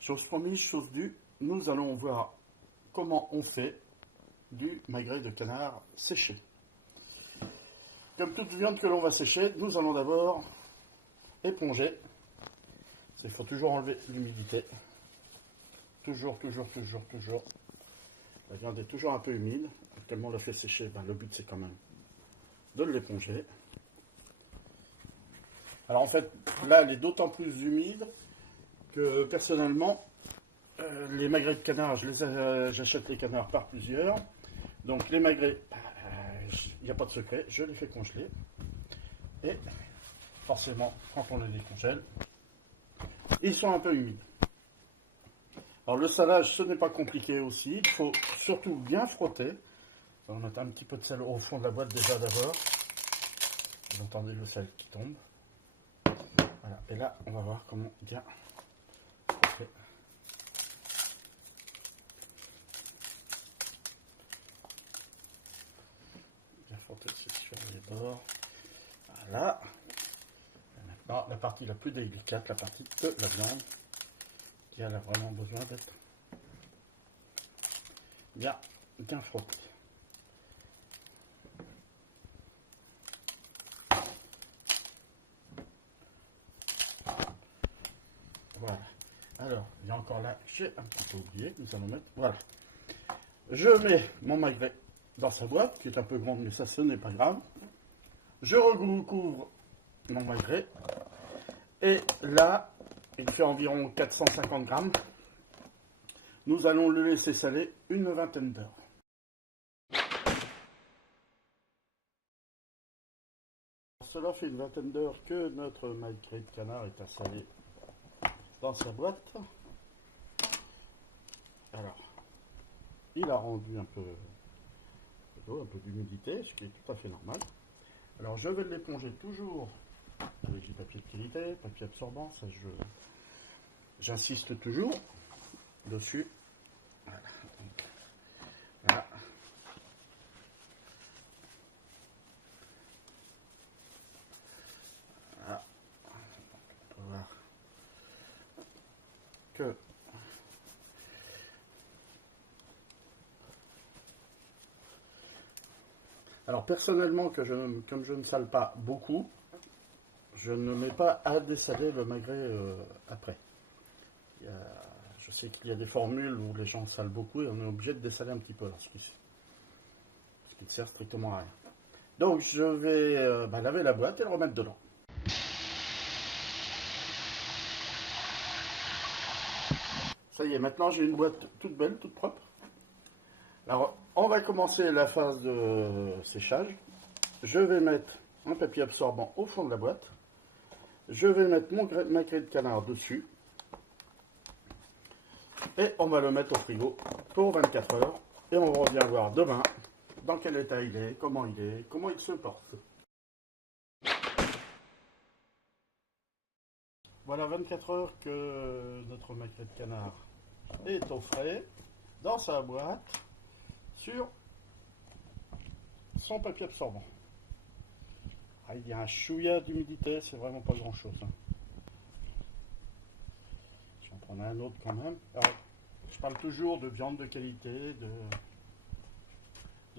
Chose promise, chose due, nous allons voir comment on fait du magret de canard séché. Comme toute viande que l'on va sécher, nous allons d'abord éponger. Il faut toujours enlever l'humidité. Toujours. La viande est toujours un peu humide. Tellement on la fait sécher, le but c'est quand même de l'éponger. Alors en fait, là elle est d'autant plus humide que personnellement, les magrets de canard, j'achète les canards par plusieurs. Donc les magrets, il n'y a pas de secret, je les fais congeler. Et forcément, quand on les décongèle, ils sont un peu humides. Alors le salage, ce n'est pas compliqué aussi. Il faut surtout bien frotter. On va mettre un petit peu de sel au fond de la boîte déjà d'abord. Vous entendez le sel qui tombe. Voilà. Et là, on va voir comment bien frotter. Bien frotter sur les bords. Voilà. Et maintenant, la partie la plus délicate, la partie de la viande, qui a vraiment besoin d'être bien frottée. Voilà. Alors, il y a encore là, j'ai un petit peu oublié, nous allons mettre, voilà. Je mets mon magret dans sa boîte, qui est un peu grande, mais ça, ce n'est pas grave. Je recouvre mon magret. Et là, il fait environ 450 grammes. Nous allons le laisser saler une vingtaine d'heures. Cela fait une vingtaine d'heures que notre magret de canard est assalé dans sa boîte. Alors, il a rendu un peu d'eau, un peu d'humidité, ce qui est tout à fait normal. Alors, je vais l'éponger toujours avec du papier de qualité, papier absorbant, ça j'insiste toujours dessus. Voilà. Donc, voilà. Voilà. On peut voir que alors personnellement, comme je ne sale pas beaucoup, je ne mets pas à dessaler le magret après. Je sais qu'il y a des formules où les gens salent beaucoup et on est obligé de dessaler un petit peu, ce qui ne sert strictement à rien. Donc je vais laver la boîte et le remettre dedans. Ça y est, maintenant j'ai une boîte toute belle, toute propre. Alors on va commencer la phase de séchage. Je vais mettre un papier absorbant au fond de la boîte. Je vais mettre mon magret de canard dessus. Et on va le mettre au frigo pour 24 heures. Et on revient voir demain dans quel état il est, comment il se porte. Voilà 24 heures que notre magret de canard est au frais, dans sa boîte, sur son papier absorbant. Ah, il y a un chouïa d'humidité, c'est vraiment pas grand chose. Je vais en prendre un autre quand même. Alors, je parle toujours de viande de qualité, de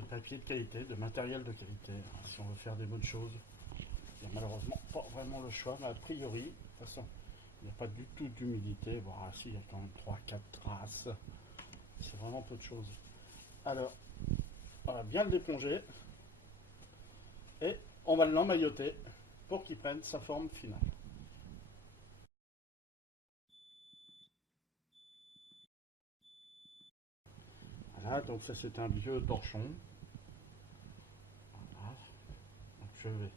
papier de qualité, de matériel de qualité. Si on veut faire des bonnes choses, il n'y a malheureusement pas vraiment le choix, mais a priori, de toute façon, il n'y a pas du tout d'humidité. Bon, si, il y a quand même 3-4 traces. C'est vraiment peu de choses. Alors, on va bien le déponger et on va l'emmailloter pour qu'il prenne sa forme finale. Voilà, donc ça c'est un vieux torchon. Voilà. Donc je vais.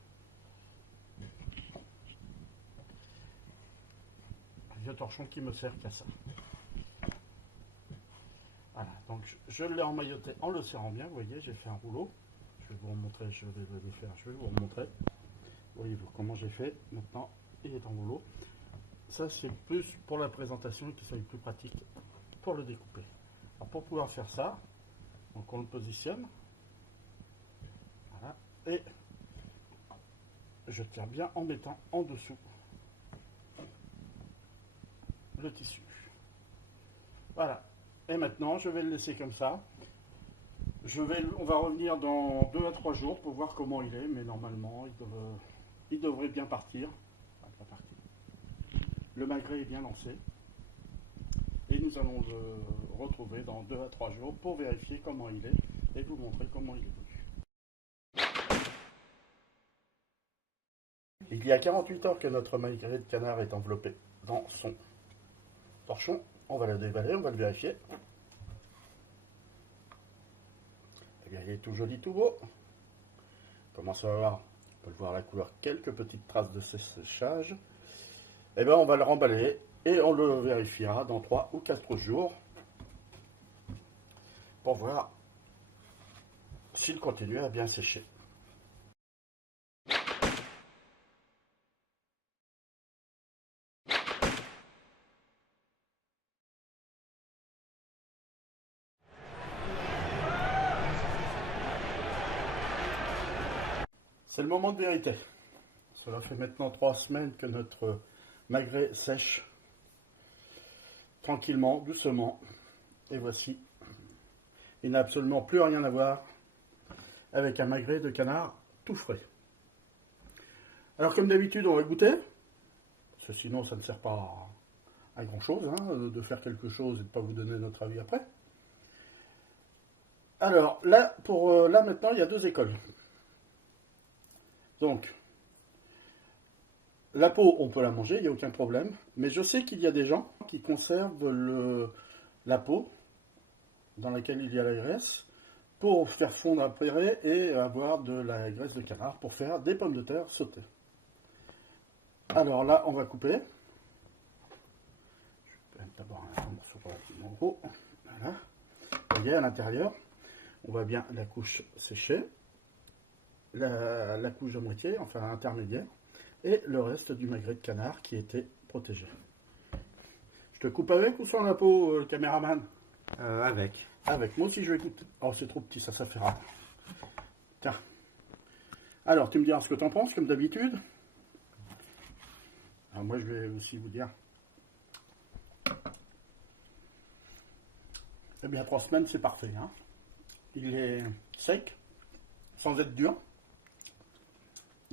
Un vieux torchon qui me sert qu'à ça. Voilà, donc je l'ai emmailloté en le serrant bien, vous voyez, j'ai fait un rouleau. Je vais vous remontrer, je vais vous remontrer. Voyez-vous comment j'ai fait maintenant, il est dans l'eau. Ça c'est plus pour la présentation et qu'il soit plus pratique pour le découper. Alors pour pouvoir faire ça, donc on le positionne, voilà, et je tiens bien en mettant en dessous le tissu. Voilà, et maintenant je vais le laisser comme ça. On va revenir dans 2 à 3 jours pour voir comment il est, mais normalement il devrait bien partir. Le magret est bien lancé. Et nous allons le retrouver dans 2 à 3 jours pour vérifier comment il est et vous montrer comment il est. Il y a 48 heures que notre magret de canard est enveloppé dans son torchon. On va le déballer, on va le vérifier. Eh bien, il est tout joli, tout beau. Comment ça va voir? On peut le voir à la couleur, quelques petites traces de séchage. Eh bien, on va le remballer et on le vérifiera dans 3 ou 4 jours pour voir s'il continue à bien sécher. C'est le moment de vérité. Cela fait maintenant 3 semaines que notre magret sèche tranquillement, doucement. Et voici, il n'a absolument plus rien à voir avec un magret de canard tout frais. Alors comme d'habitude, on va goûter. Parce que sinon, ça ne sert pas à grand chose de faire quelque chose et de ne pas vous donner notre avis après. Alors là, là maintenant, il y a 2 écoles. Donc, la peau, on peut la manger, il n'y a aucun problème. Mais je sais qu'il y a des gens qui conservent la peau dans laquelle il y a la graisse pour faire fondre après et avoir de la graisse de canard pour faire des pommes de terre sautées. Alors là, on va couper. Je vais mettre d'abord un morceau relativement gros. Voilà. Vous voyez, à l'intérieur, on voit bien la couche séchée, la couche de moitié, enfin intermédiaire, et le reste du magret de canard qui était protégé. Je te coupe avec ou sans la peau, le caméraman? Avec. Avec. Moi aussi je vais couper. Oh, c'est trop petit, ça fait rare. Tiens. Alors, tu me diras ce que tu en penses, comme d'habitude. Alors, moi, je vais aussi vous dire. Eh bien, 3 semaines, c'est parfait. Hein. Il est sec, sans être dur.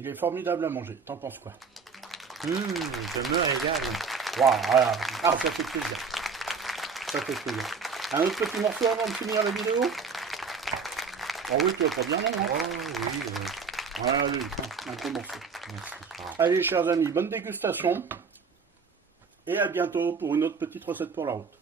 Il est formidable à manger. T'en penses quoi? Je me régale. Waouh, voilà. Ah, ça fait plaisir. Ça fait plaisir. Un autre petit morceau avant de finir la vidéo? Oh oui, tu vas pas bien, non? Oh oui. Voilà, allez, un gros morceau. Merci. Allez, chers amis, bonne dégustation. Et à bientôt pour une autre petite recette pour la route.